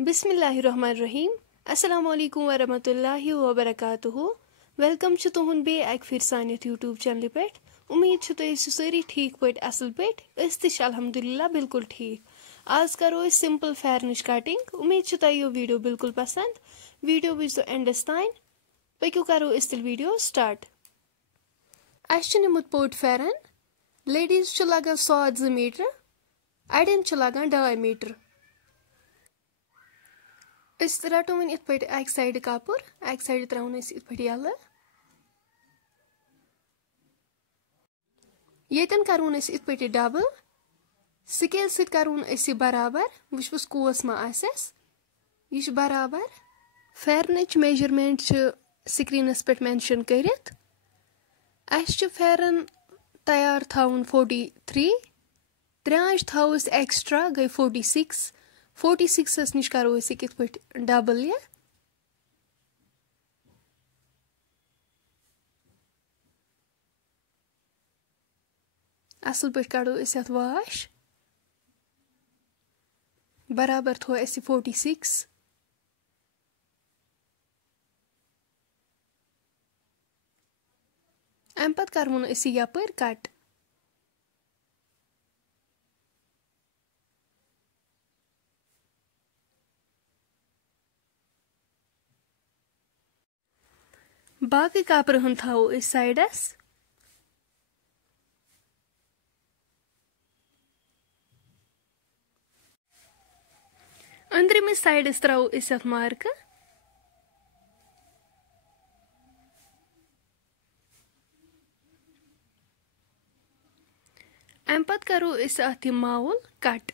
बिस्मिल्लाहिर्रहमानिर्रहीम अस्सलामुअलैकुम वरहमतुल्लाहि वबरकातुहु वेलकम छ तुहुन बे एक फिर सानियत यूट्यूब चैनल पे उम्मीद छ तुम सारी ठीक पे असल पे अल्हम्दुलिल्लाह बिल्कुल ठीक। आज करो सिंपल फेरनच कटिंग। उम्मीद छ तुम यो वीडियो बिल्कुल पसंद। वीडियो वो एंडस तान पक्यू करो तिल वीडियो स्टार्ट। अस निमुत पोट फेरन लेडीज लगान 100 मीटर अड़न लगान 2.5 मीटर। इस रटो वन इत पट एक साइड कपुर एक साइड त्रोन इत पट यल यन करोन इत पट डबल स्केल सत करोन बराबर वुस कोस मा आसस यह बराबर। फेरनच मेजरमेंट स्क्रीनस पे मेंशन करित। अस फेरन तैयार थाउन 43 त्रांच थोस एक्स्ट्रा गई 46 46 निश करो इत पे डबल ये असल पे कड़ो अत वाश बराबर थो 46 अम पत करवन यपर कट। बाकी कपर हन थो साइडस अंदरमिस साइडस त्रो अत मार्क। अम पत करो अत मावुल कट।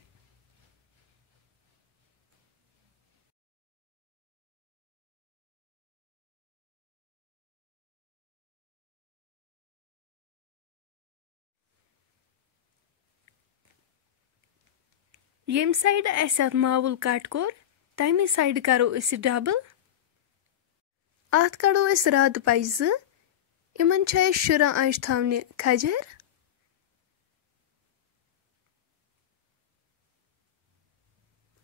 यम साइड अत मावुल कट कोर तमे साइड करो डबल। अत कड़ो रद पज इन शुरा अंच थवने खजर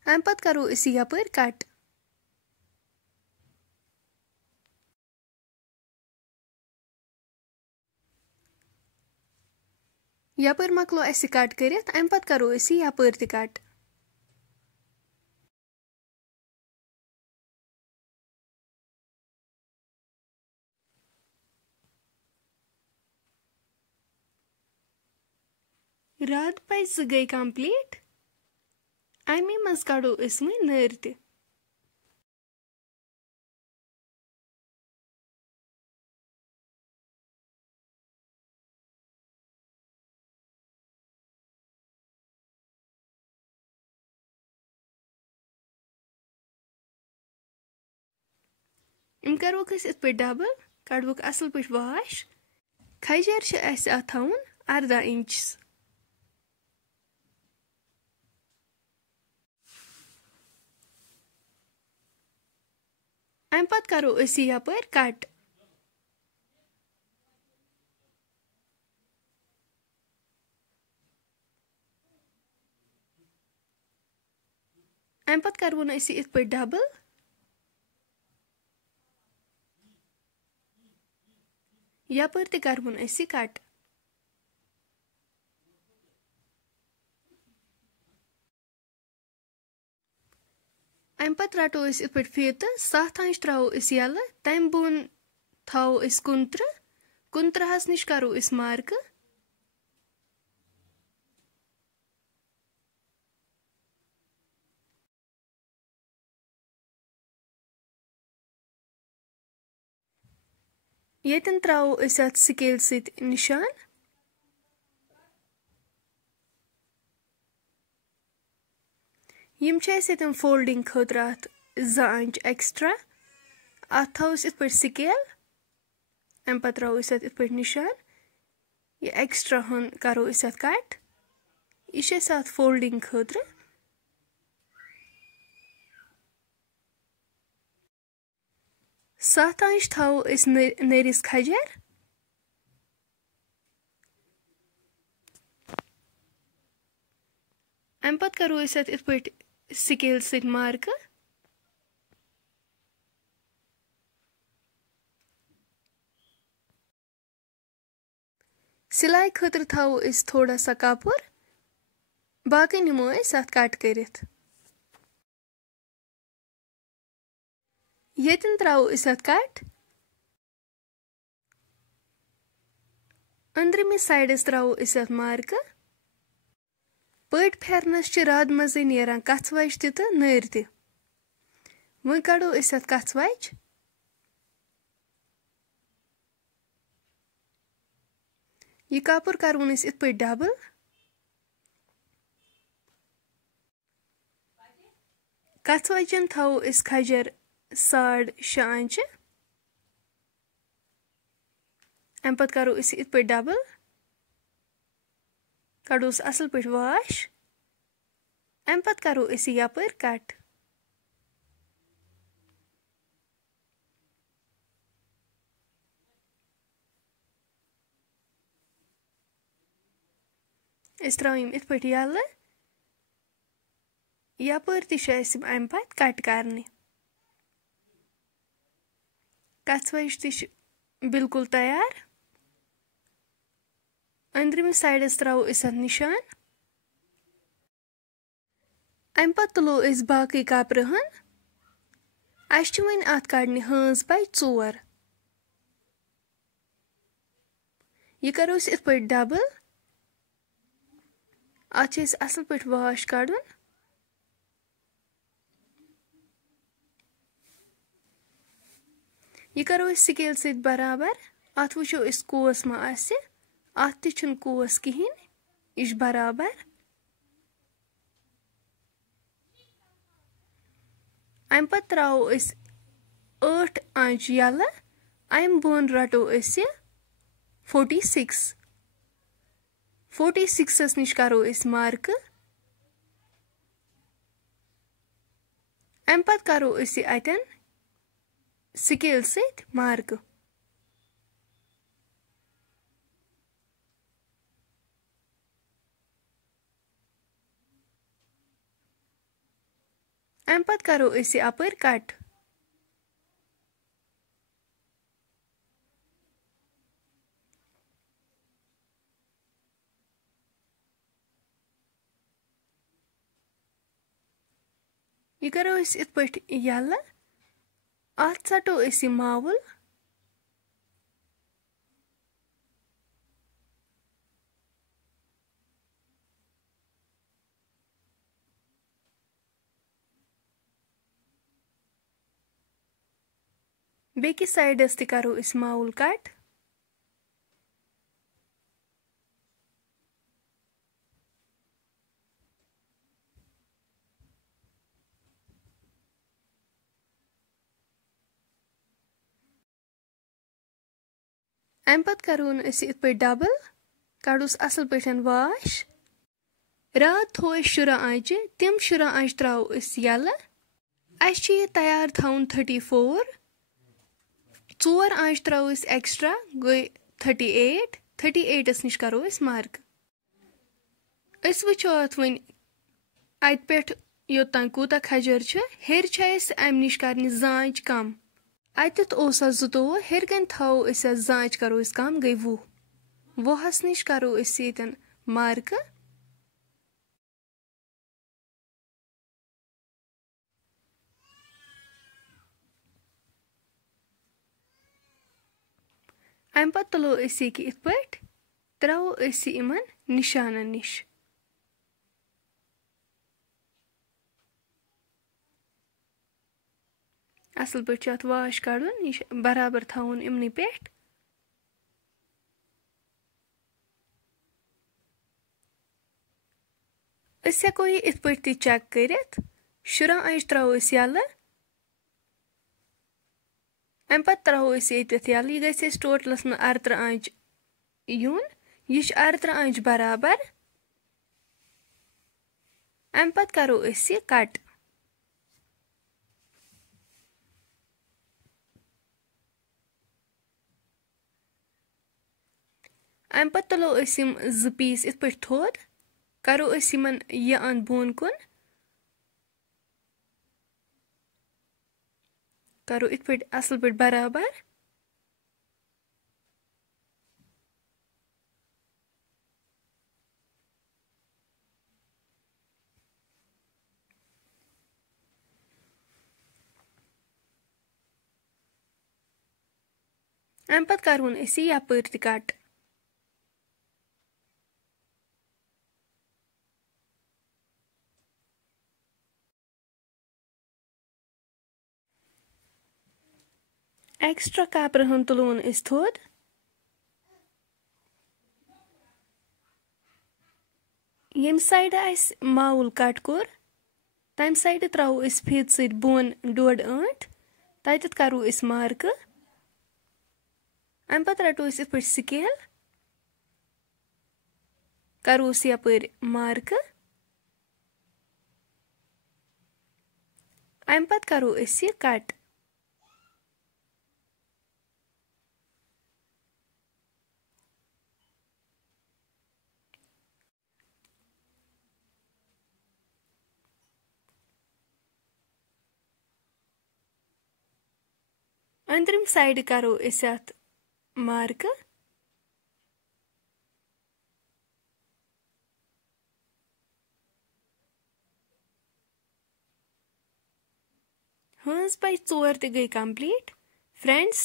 अम पत करो यपर कट। यपर मकलो कट कर अम पत करो यपर त कट। रद पज गई कंप्लीट। अमे मज कड़ो वो नर त। इन करोक इत पे डबल कड़वुक असल पे वाश। खजर अत थवन 18 इंच। अम पत करो यपर कट। अम पत करवन इत पे डबल यपर त करवन कट। अम पत रटो इत पे फीत 7 अंच त्रो यल तम बोन थो 29 निश करो मार्क। यन त्रो अत स्केल सत निशान। यम यन फोल्डिंग खतर अत 2 अंच एक्स्ट्रा अत थोस इत पे स्केल अम पत त्रो अत पे निशान। यह एक्स्ट्रा हन करो अत कट। यह अत फोल्डिंग खतर। सात अंच थो नरिस खजर। अम पत करो इत पे स्केल सत मार्क। सिलाई खतर थावो इस थोड़ा सा कपूर बाकी निमो इस अत कट करित येतन त्रावो इस अत कट अंदरमि साइडस त्रावो इस अत मार्क पट फेरनस च राद मजे नेरान कथ वज त नर त वह कड़ो इस अत कथ वज यह कपूर करवन इस इत पे डबल कथ वजन थावो इस खजर 6.5 इंच अम पत करो इस इत पे डबल कड़ोस असल पे वाश अम पत करो इस यपर कट इस त्राव इत पे यल यपर तम अम पत कट करने कथ वज बिल्कुल तैयार अंदरमि साइडस त्रावो इस अत निशान अम पत तुलो इस बाकी कपरहन अस वन अत कड़ने हंस बज 4 यह करो इत पे डबल अत असल पे वाश कड़न यह करो स्केल सत बराबर अत वो कोस मा आसि अत तिछुन कोस कहीं यह बराबर अम पत त्रावो 8 इंच यल अम बोन रटो 46 निश करो मार्क अम पत करो अतन स्केल सत मार्क अम पत करो अपर कट यह करो इत पे यल अत सटो मावुल बेकिस साइडस ते करो मावुल कट अम पत करोन इत पे डबल कड़ोस असल पे वाश रात थो 10 इंच तम 10 इंच त्रावो यल अस तैयार थाउन 34 4 इंच त्रावो एक्स्ट्रा गई 38 निश करो मार्क वो अत वन अत पे योतान कूता खजर हेर अम निश कर जांच कम अत ज़ुतोवु हेर कन थो जांच करो कम गई 20 निश करो यन मार्क अम पत तुलो इत पे त्रावो इमन निशानन निश असल पे अत वाश कड़न यह बराबर थवन इमन पे हेको यह इत पे चेक कर 10 इंच त्रावो यल अम पत त्रावो यल यह गई टोटलस में 18 इंच यून यह 18 इंच बराबर अम पत करो कट अम पत तुलो 2 पीस इत पे थोद करो यमन यह अंद बोन कुन करो इत पे असल पे बराबर अम पत करवन इसी यपर त कट एक्स्ट्रा कपरहन तुलवन इस थोद यम साइड आस माउल कट कोर तम साइड त्रो इस फीत सत बोन 1.5 आंट तत करो इस मार्क अम पत रटो इस पे स्केल करो यपर मार्क अम पत करो इस ये कट अंदरम साइड करो इस अत मार्क हज पे 4 त गई कंप्लीट फ्रेंड्स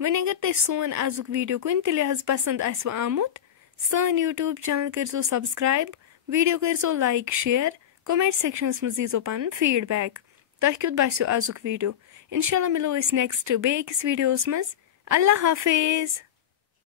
वन अगर तुम सोन आजुक वीडियो कुन त लिहाज पसंद आसव आमुत सान यूट्यूब चैनल करो सब्सक्राइब वीडियो करो लाइक शेयर कमेंट सेक्शनस मज दीजो पन फीडबैक तह क्युत बास्यो आजुक वीडियो इंशाल्लाह मिलो इस नेक्स्ट बेकिस वीडियोस मज अल्लाह हाफिज।